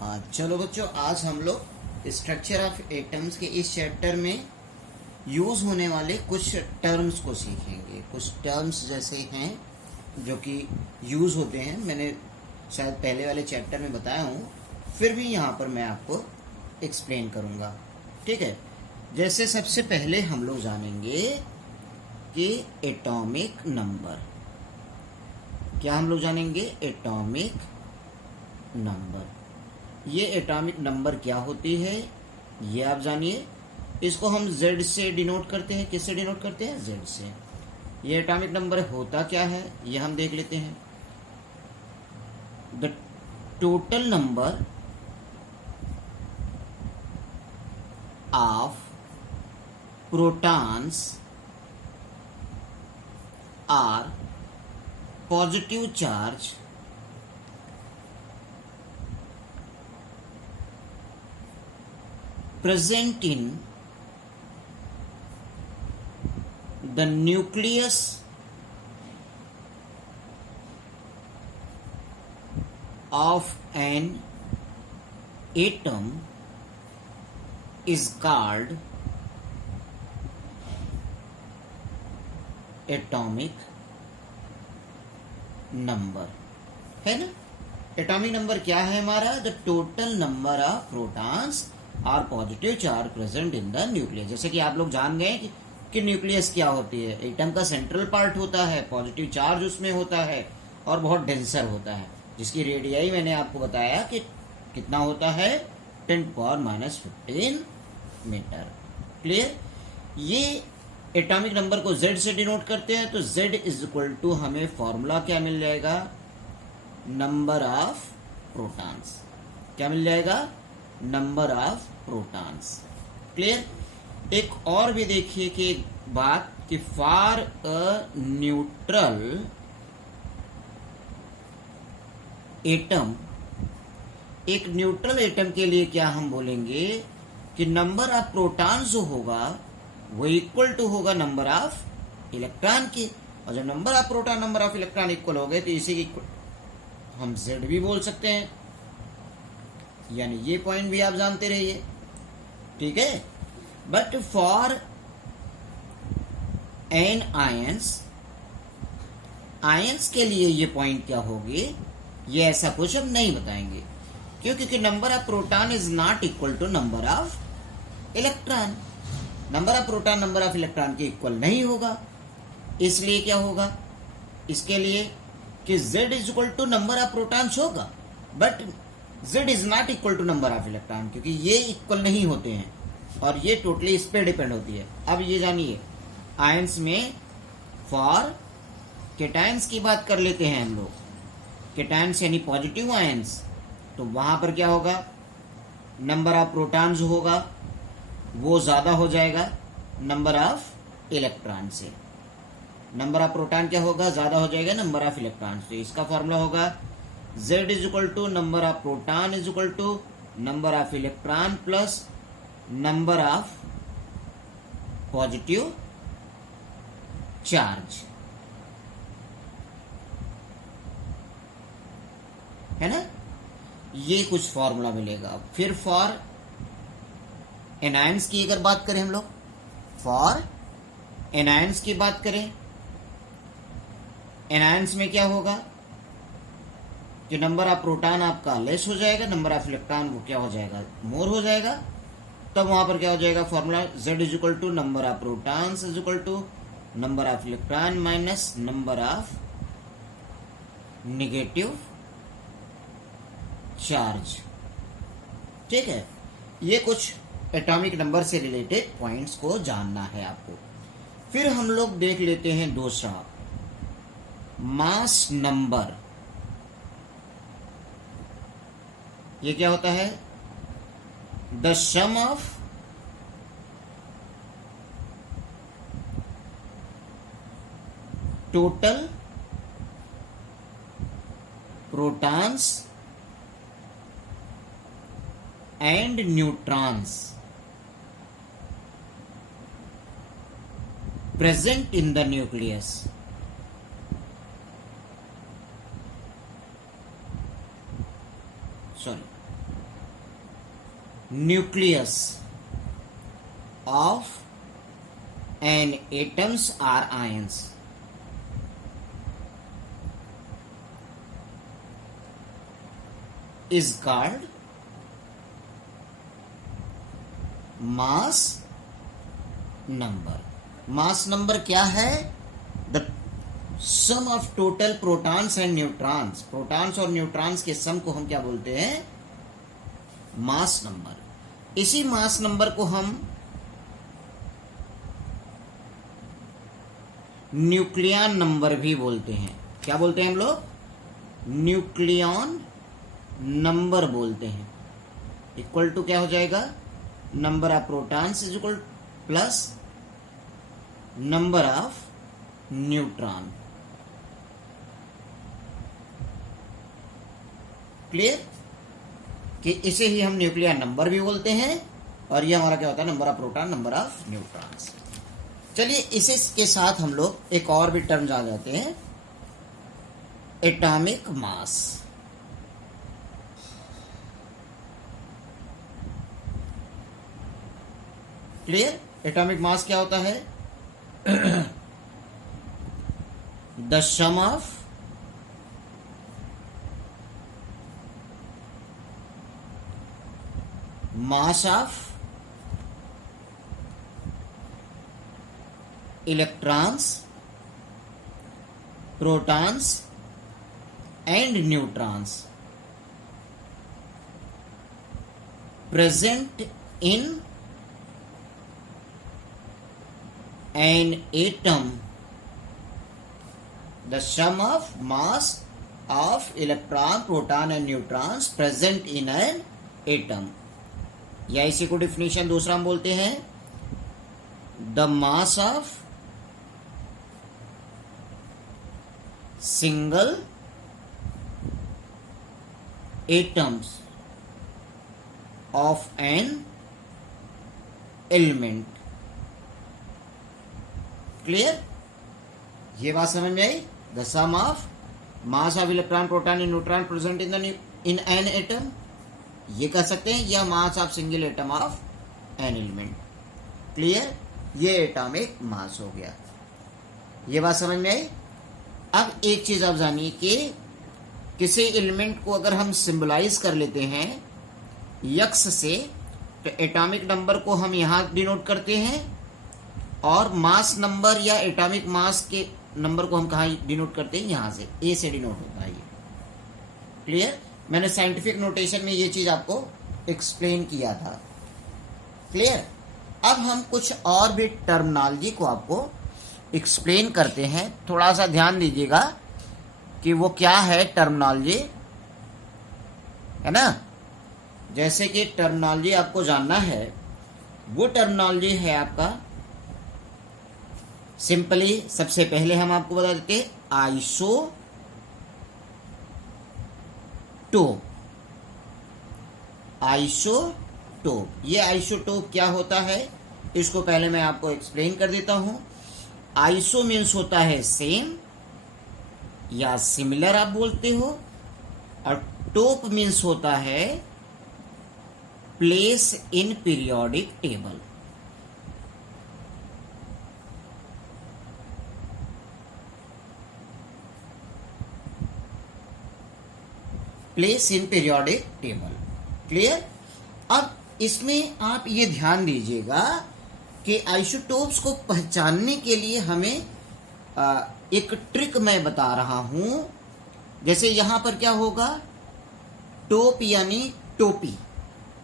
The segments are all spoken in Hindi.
चलो बच्चों, आज हम लोग स्ट्रक्चर ऑफ एटम्स के इस चैप्टर में यूज होने वाले कुछ टर्म्स को सीखेंगे। कुछ टर्म्स जैसे हैं जो कि यूज होते हैं, मैंने शायद पहले वाले चैप्टर में बताया हूँ, फिर भी यहाँ पर मैं आपको एक्सप्लेन करूँगा। ठीक है, जैसे सबसे पहले हम लोग जानेंगे कि एटॉमिक नंबर। क्या हम लोग जानेंगे? Atomic number. ये एटॉमिक नंबर क्या होती है ये आप जानिए। इसको हम Z से डिनोट करते हैं। किससे डिनोट करते हैं? Z से। ये एटॉमिक नंबर होता क्या है ये हम देख लेते हैं। The total number of protons are positive charge present in the nucleus of an atom is called atomic number। है ना? एटॉमिक नंबर क्या है हमारा? The total number of protons are positive charge present in the nucleus. जैसे कि आप लोग जान गए कि न्यूक्लियस क्या होती है। एटम का सेंट्रल पार्ट होता है, पॉजिटिव चार्ज उसमें होता है और बहुत डेंसर होता है, जिसकी रेडियाई मैंने आपको बताया कि कितना होता है, 10⁻⁻15 मीटर। क्लियर? ये एटॉमिक नंबर को Z से डिनोट करते हैं, तो Z इज इक्वल टू हमें फॉर्मूला क्या मिल जाएगा? Number of protons. क्या मिल जाएगा? Number of protons. क्लियर? एक और भी देखिए कि बात कि फॉर अ न्यूट्रल एटम, एक न्यूट्रल एटम के लिए क्या हम बोलेंगे कि नंबर ऑफ प्रोटॉन जो होगा वो इक्वल टू होगा नंबर ऑफ इलेक्ट्रॉन की। और जब number of proton number of electron equal हो गए तो इसी की हम Z भी बोल सकते हैं। यानी ये पॉइंट भी आप जानते रहिए। ठीक है? बट फॉर एन आयंस के लिए ये पॉइंट क्या होगी, ये ऐसा कुछ हम नहीं बताएंगे। क्यों? क्योंकि number of proton is not equal to number of electron. Number of proton number of electron के इक्वल नहीं होगा। इसलिए क्या होगा इसके लिए कि Z is equal to number of protons होगा, but Z is not equal to number of electron, क्योंकि ये इक्वल नहीं होते हैं और ये टोटली इस पे डिपेंड होती है। अब ये जानिए, आयंस में फॉर केटायंस की बात कर लेते हैं हम लोग। केटायंस यानी पॉजिटिव आयंस, तो वहां पर क्या होगा, नंबर ऑफ प्रोटॉन्स होगा वो ज्यादा हो जाएगा नंबर ऑफ इलेक्ट्रॉन से। नंबर ऑफ प्रोटॉन क्या होगा? ज्यादा हो जाएगा नंबर ऑफ इलेक्ट्रॉन से। इसका फॉर्मूला होगा Z is equal to number of proton is equal to number of electron plus number of positive charge. है ना? ये कुछ फॉर्मूला मिलेगा। फिर फॉर एनायंस की अगर बात करें हम लोग, फॉर एनायंस की बात करें, एनायंस में क्या होगा कि नंबर ऑफ प्रोटॉन आपका लेस हो जाएगा, नंबर ऑफ इलेक्ट्रॉन वो क्या हो जाएगा, मोर हो जाएगा। तब वहां पर क्या हो जाएगा formula, Z is equal to number of protons is equal to number of electron minus number of negative charge. ठीक है? ये कुछ एटॉमिक नंबर से रिलेटेड पॉइंट्स को जानना है आपको। फिर हम लोग देख लेते हैं दूसरा, मास नंबर। ये क्या होता है? The sum of total protons and neutrons present in the nucleus. Sorry, nucleus of an atoms are ions. Is called mass number. Mass number क्या है? The sum of total protons and neutrons. Protons और न्यूट्रॉन्स के सम को हम क्या बोलते हैं? Mass number. इसी मास नंबर को हम न्यूक्लियन नंबर भी बोलते हैं. क्या बोलते हैं हम लोग? न्यूक्लियन नंबर बोलते हैं. इक्वल टू क्या हो जाएगा? Number of protons is equal plus number of neutron. Clear? कि इसे ही हम न्यूक्लियर नंबर भी बोलते हैं और ये हमारा क्या होता है? Number of proton, number of neutrons. चलिए इसे के साथ हम लोग एक और भी टर्म आ जाते हैं, atomic mass. Clear? Atomic mass क्या होता है? The sum of mass of electrons, protons and neutrons present in an atom. The sum of mass of electron, proton and neutrons present in an atom. या इसी को डिफिनेशन दूसरा हम बोलते हैं the mass of single atoms of an element. Clear? ये बात समझ में आई? The sum of mass of electron, proton and neutron present in an atom. ये कह सकते हैं यह mass of single atom of an element. Clear? ये एटॉमिक मास हो गया. ये बात समझ में आई? अब एक चीज आप जानिए कि किसी एलिमेंट को अगर हम सिंबलाइज कर लेते हैं यक्स से, तो एटॉमिक नंबर को हम यहां डिनोट करते हैं और मास नंबर या एटॉमिक मास के नंबर को हम कहां डिनोट करते हैं? यहां से, ए से डिनोट होता है ये. क्लियर? मैंने साइंटिफिक नोटेशन में ये चीज आपको एक्सप्लेन किया था. क्लियर? अब हम कुछ और भी टर्मिनोलॉजी को आपको एक्सप्लेन करते हैं. थोड़ा सा ध्यान दीजिएगा कि वो क्या है टर्मिनोलॉजी, है ना? जैसे कि टर्मिनोलॉजी आपको जानना है, वो टर्मिनोलॉजी है आपका सिंपली. सबसे पहले हम आपको बता देते हैं आइसोटोप. आइसोटोप, ये आइसोटोप क्या होता है इसको पहले मैं आपको एक्सप्लेन कर देता हूं. आइसो मीन्स होता है सेम या सिमिलर आप बोलते हो, और टोप मीन्स होता है place in periodic table. Place in periodic table. Clear? अब इसमें आप ये ध्यान दीजिएगा कि आइसोटोप्स को पहचानने के लिए हमें एक ट्रिक मैं बता रहा हूं. जैसे यहां पर क्या होगा? टोप यानी टोपी.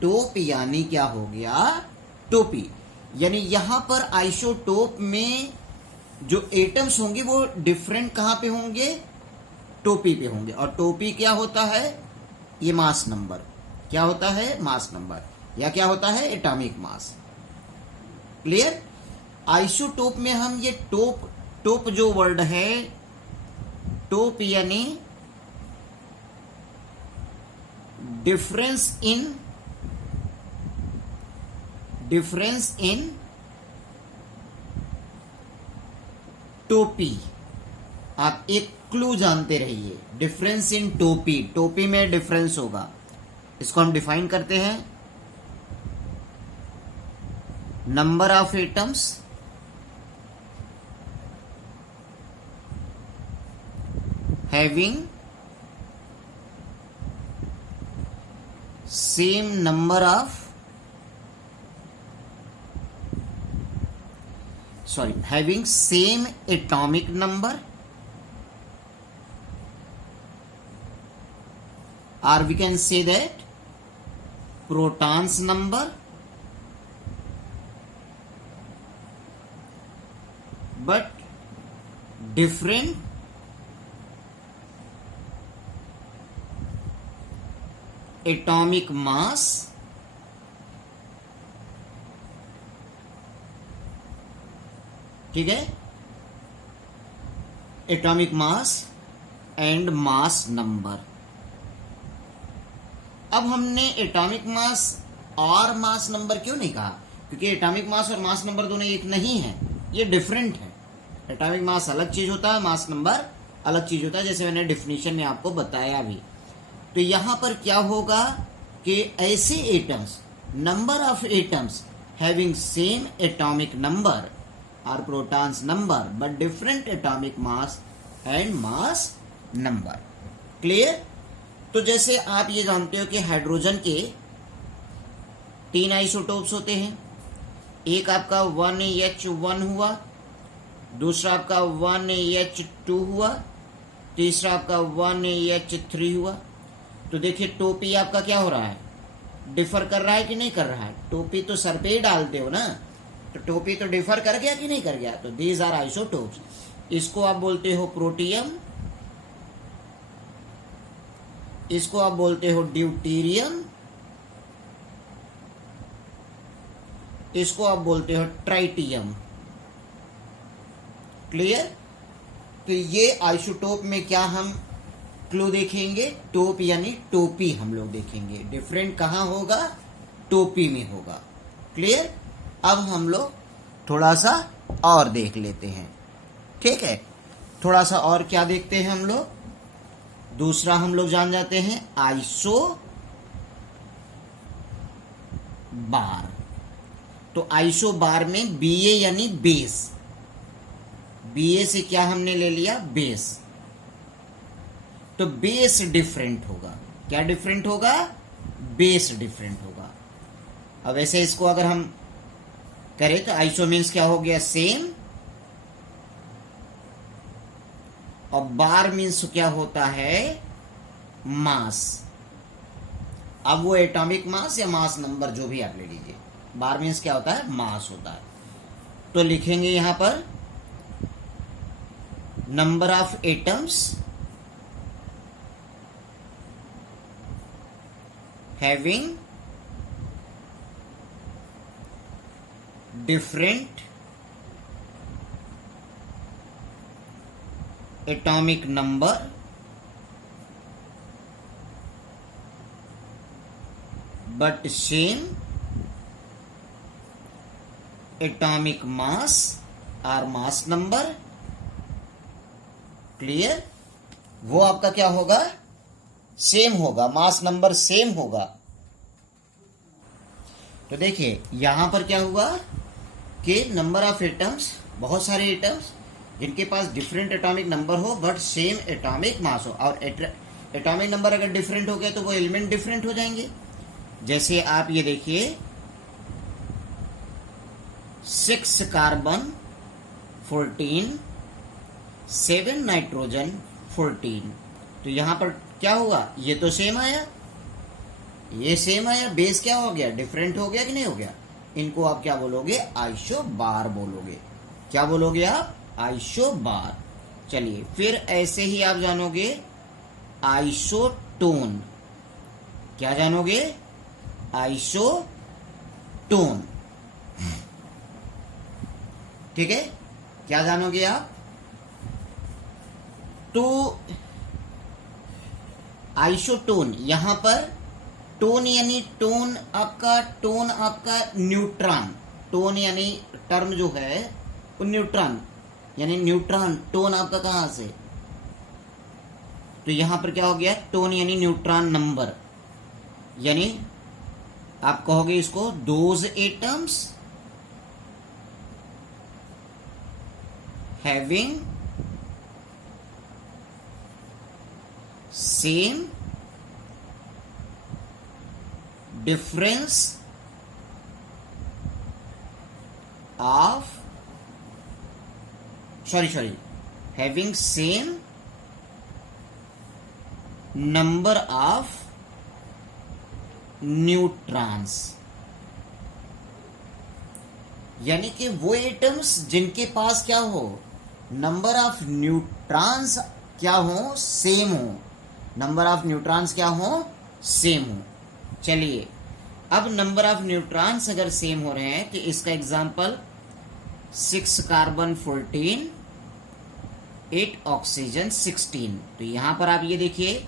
टोप यानी क्या हो गया? टोपी. यानी यहां पर आइसोटोप में जो एटम्स होंगे वो डिफरेंट कहां पे होंगे? टोपी पे होंगे. और टोपी क्या होता है? ये मास नंबर. क्या होता है? Mass number. या क्या होता है? Atomic mass. क्लियर? आइसोटोप में हम ये टोप जो वर्ड है, टोप यानी डिफरेंस इन टोपी. आप एक क्लू जानते रहिए, डिफरेंस इन टोपी. टोपी में डिफरेंस होगा, इसको हम डिफाइन करते हैं number of atoms having same number of having same atomic number, or we can say that protons number but different atomic mass ठीक है, atomic mass and mass number. अब हमने एटॉमिक मास और मास नंबर क्यों नहीं कहा? क्योंकि एटॉमिक मास और मास नंबर दोनों एक नहीं है, ये डिफरेंट है। एटॉमिक मास अलग चीज होता है, मास नंबर अलग चीज होता है, जैसे मैंने डिफिनीशन में आपको बताया भी। तो यहां पर क्या होगा कि ऐसे atoms, number of atoms having same atomic number और protons number but different atomic mass and mass number. Clear? तो जैसे आप ये जानते हो कि हाइड्रोजन के 3 आइसोटोप्स होते हैं। एक आपका 1H1 हुआ, दूसरा आपका 1H2 हुआ, तीसरा आपका 1H3 हुआ। तो देखिए टोपी आपका क्या हो रहा है, डिफर कर रहा है कि नहीं कर रहा है? टोपी तो सर पे ही डालते हो ना, तो टोपी तो डिफर कर गया कि नहीं कर गया? तो दीज आर आइसोटोप्स। इसको आप बोलते हो प्रोटियम, इसको आप बोलते हो ड्यूटेरियम, इसको आप बोलते हो ट्राइटियम। क्लियर? तो ये आइसोटोप में क्या हम क्लू देखेंगे? टोप यानी टोपी हम लोग देखेंगे। डिफरेंट कहां होगा? टोपी में होगा। क्लियर? अब हम लोग थोड़ा सा और देख लेते हैं। ठीक है, थोड़ा सा और क्या देखते हैं हम लोग? दूसरा हम लोग जान जाते हैं आइसो बार। तो आइसो बार में बीए यानी बेस, बीए से क्या हमने ले लिया? बेस। तो बेस डिफरेंट होगा। क्या डिफरेंट होगा? बेस डिफरेंट होगा। अब ऐसे इसको अगर हम करें तो आइसो मीन्स क्या हो गया? सेम, और बार मीन्स क्या होता है? मास। अब वो एटॉमिक मास या मास नंबर जो भी आप ले लीजिए, बार मीन्स क्या होता है? मास होता है। तो लिखेंगे यहां पर number of atoms having different atomic number but same atomic mass or mass number। Clear? वो आपका क्या होगा? सेम होगा, मास नंबर सेम होगा। तो देखिए यहां पर क्या हुआ कि नंबर ऑफ एटम्स, बहुत सारे एटम्स जिनके पास डिफरेंट एटॉमिक नंबर हो बट सेम एटॉमिक मास हो, और एटॉमिक नंबर अगर डिफरेंट हो गया तो वो एलिमेंट डिफरेंट हो जाएंगे। जैसे आप ये देखिए 6 कार्बन 14, 7 नाइट्रोजन 14। तो यहां पर क्या हुआ? ये तो सेम आया, ये सेम आया, बेस क्या हो गया? डिफरेंट हो गया कि नहीं हो गया? इनको आप क्या बोलोगे? आइसो बार बोलोगे। क्या बोलोगे आप? आइसो बार। चलिए फिर ऐसे ही आप जानोगे आइसोटोन। क्या जानोगे? आइसोटोन। ठीक है, क्या जानोगे आप? तो आइसोटोन, यहां पर टोन यानी टोन आपका न्यूट्रॉन। टोन यानी टर्म जो है वो न्यूट्रॉन यानी न्यूट्रॉन। टोन आपका कहां से? तो यहां पर क्या हो गया? टोन यानी न्यूट्रॉन नंबर, यानी आप कहोगे इसको those atoms having same difference of having same number of neutrons, यानी कि वो एटम्स जिनके पास क्या हो, नंबर ऑफ न्यूट्रॉन्स क्या हो, सेम हो, नंबर ऑफ न्यूट्रॉन्स क्या हो, सेम हो। चलिए अब नंबर ऑफ न्यूट्रॉन्स अगर सेम हो रहे हैं तो इसका एग्जांपल 6 कार्बन 14, 8 ऑक्सीजन 16। तो यहां पर आप ये देखिए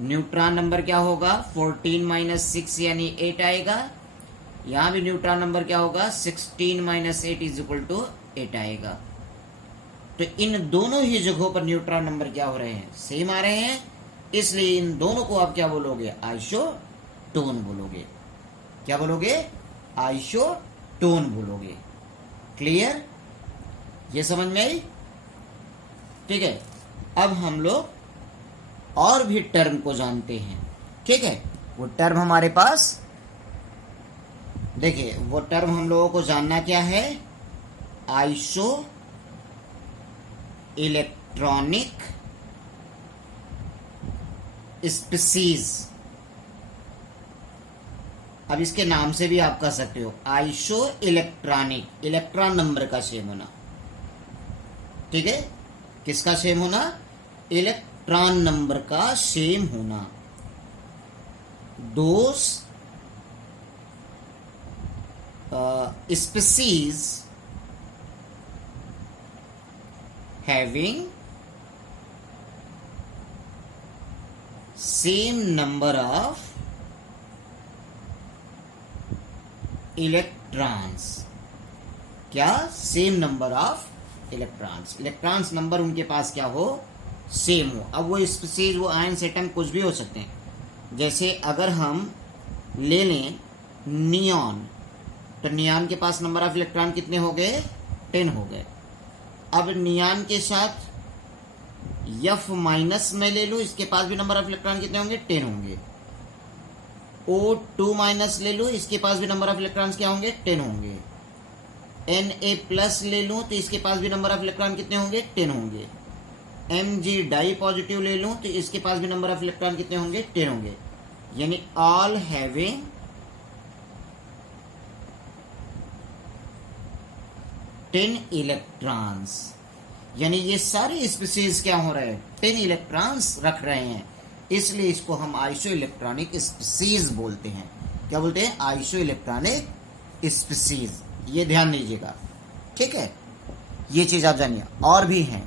न्यूट्रॉन नंबर क्या होगा, 14 माइनस 6 यानी 8 आएगा। यहां भी न्यूट्रॉन नंबर क्या होगा, 16 माइनस 8 इज इक्वल टू 8 आएगा। तो इन दोनों ही जगहों पर न्यूट्रॉन नंबर क्या हो रहे हैं, सेम आ रहे हैं, इसलिए इन दोनों को आप क्या बोलोगे, आइसोटोन बोलोगे। क्या बोलोगे, आइसोटोन बोलोगे। क्लियर, ये समझ में आई? ठीक है, अब हम लोग और भी टर्म को जानते हैं। ठीक है, वो टर्म हमारे पास देखिए, वो टर्म हम लोगों को जानना क्या है, आइसो इलेक्ट्रॉनिक स्पीसीज। अब इसके नाम से भी आप कह सकते हो आइसो इलेक्ट्रॉनिक, इलेक्ट्रॉन नंबर का सेम होना। ठीक है, किसका सेम होना, इलेक्ट्रॉन नंबर का सेम होना। दोस species having same number of electrons, क्या, same number of electrons, electrons number उनके पास क्या हो, सेम हो। अब वो स्पीसीज, वो आयन्स, एटम कुछ भी हो सकते हैं। जैसे अगर हम ले लें नियॉन, तो नियॉन के पास नंबर ऑफ इलेक्ट्रॉन कितने हो गए, 10 हो गए। अब नियॉन के साथ F माइनस में ले लो, इसके पास भी नंबर ऑफ इलेक्ट्रॉन कितने होंगे, 10 होंगे। O2 माइनस ले लो, इसके पास भी नंबर ऑफ इलेक्ट्रॉन्स क्या होंगे, 10 होंगे। Na प्लस ले लो तो इसके पास भी नंबर ऑफ इलेक्ट्रॉन कितने होंगे, 10 होंगे। Mg डाई पॉजिटिव ले लो तो इसके पास भी नंबर ऑफ इलेक्ट्रॉन कितने होंगे, 10 होंगे। यानी ऑल हैविंग 10 इलेक्ट्रॉन्स, यानी ये सारी स्पीसीज क्या हो रहे हैं, 10 इलेक्ट्रॉन्स रख रहे हैं, इसलिए इसको हम आइसो इलेक्ट्रॉनिक स्पीसीज बोलते हैं। क्या बोलते हैं, आइसो इलेक्ट्रॉनिक स्पीसीज। ये ध्यान दीजिएगा, ठीक है, ये चीज आप जानिए। और भी हैं,